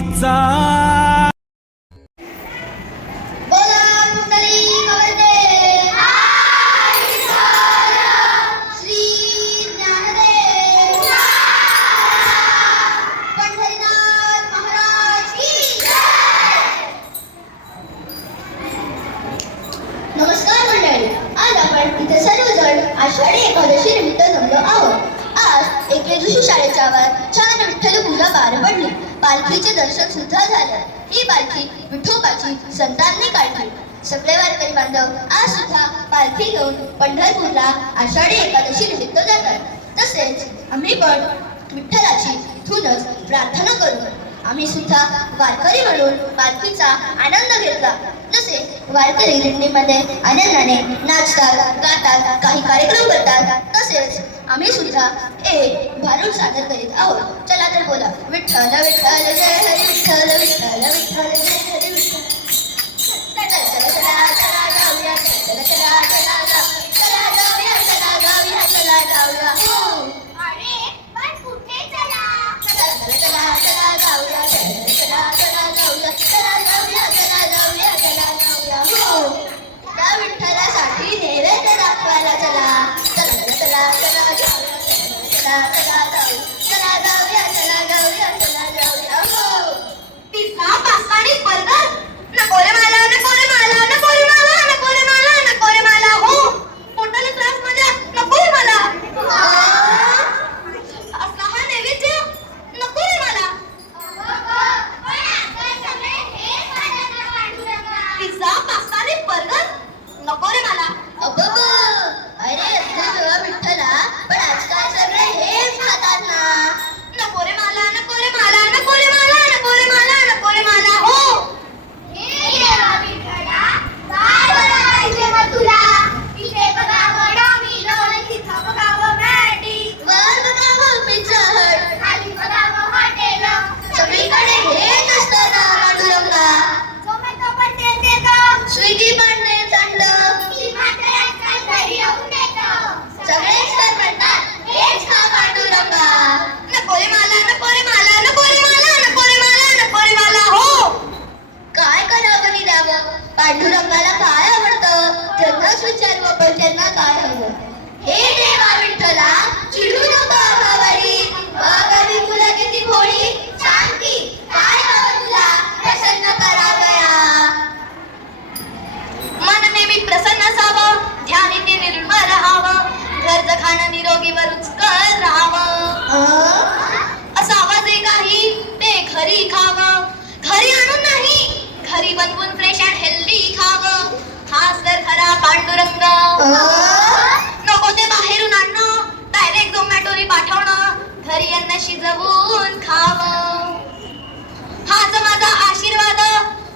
माईचा. नमस्कार मंडळी, आज आपण इथे सर्वजण आषाढी एकादशी निमित्त जमलो आहोत. आज एकेदिवशी शाळेच्या आवारात छान विठ्ठल पूजा पार पडली. पालखीचे दर्शन सुद्धा झालं. ही पालखी विठोबाची संतांनी काढली. सगळे वारकरी बांधव आज सुद्धा पालखी घेऊन पंढरपूरला आषाढी एकादशी निमित्त जातात. तसेच आम्ही पण विठ्ठलाची इथूनच प्रार्थना करू. आम्ही सुद्धा वारकरी म्हणून पालखीचा आनंद घेतला. जसे वारकरी दिंडीमध्ये आनंदाने नाचतात, गातात, काही कार्यक्रम करतात, तसेच आम्ही सुद्धा एक भारूड सादर करीत आहोत. चला तर बोला, विठ्ठल विठ्ठल जय हरी विठ्ठल, विठ्ठल विठ्ठल जय हरी विठ्ठल. चला चला चला चला जाऊया, चला चला चला चला जाऊया, चला जाऊया, चला जाऊया. अरे पण कुठे चला? चला चला चला चला जाऊया, चला चला जाऊया, चला जाऊया, चला जाऊया, चला जाऊया. त्या विठ्ठलासाठी नैवेद्य दाखवायला चला. चला चला चला जाऊया, चला चला जाऊया, चला जाऊया, चला जाऊया, चला जाऊया. पिझ्झा, पास्ता आणि बर्गर? नको रे मला, नको रे मला, नको रे मला, नको रे मला, नको रे मला. हो, पोटाला त्रास माझ्या, नको रे मला. असा हा नैवेद्य, नको रे मला. पिझ्झा, पास्ता आणि बर्गर? नको रे मला. अरे असं विठ्ठला, पण आजकाल सगळे हेच खातात ना. नको रे मला, नको रे मला, नको रे मला, नको रे मला, नको रे मला. हो, हे देवा विठ्ठला, काय बनवायचे मग तुला? इथे बघावं डॉमिनोज, तिथं बघावं मॅडी, वर बघावं पिझ्झा हट, खाली बघावं हॉटेल. सगळीकडे हेच असतं ना पांडुरंगा. झोमॅटो पण देते गं, स्विगी पण देत आणलं. ती मात्र आजकाल घरी येऊन देतं. सगळेच तर म्हणतात हेच खा पांडुरंगा. नको रे मला, नको रे मला, नको रे मला, नको रे मला, नको रे मला. हो, काय करावं नि द्यावं? पांडुरंगाला काय आवडतं त्यांनाच विचारू आपण, त्यांना काय हवं. हे देवा विठ्ठला, चिडू नको अभावारी. वाघावी मुलं किती भोळी, शांती काय हवं तुला प्रसन्न करावया. मन नेहमी प्रसन्न असावं, ध्यान नित्य निर्मळ राहावं, घरचं खाणं निरोगी व रुचकर राहावं. असावं जे काही ते घरी खावं, घरी आणून नाही, घरी बनवून फ्रेश अँड हेल्दी खावं. हाच तर खरा पांडुरंग. नको ते बाहेरून आणणं, डायरेक्ट झोमॅटोने पाठवणं, घरी अन्न शिजवून खावं. हाच माझा आशीर्वाद,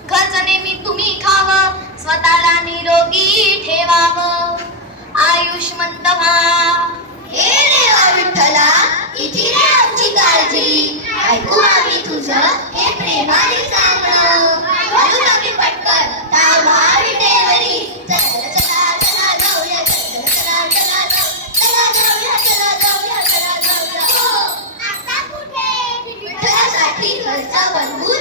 घरचं नेहमी तुम्ही खावं, स्वतःला निरोगी ठेवावं, आयुष्मंत व्हा. हे देवा विठ्ठला, किती रे आमची काळजी. ऐकू आम्ही तुझं हे प्रेमाने सांगणं. म्हणून आम्ही पटकन धावा विटेवरी. चला चला चला जाऊया, चला चला चला जाऊया, चला जाऊया, चला जाऊया, चला जाऊया. आता कुठे? विठ्ठलासाठी घरचा बनवू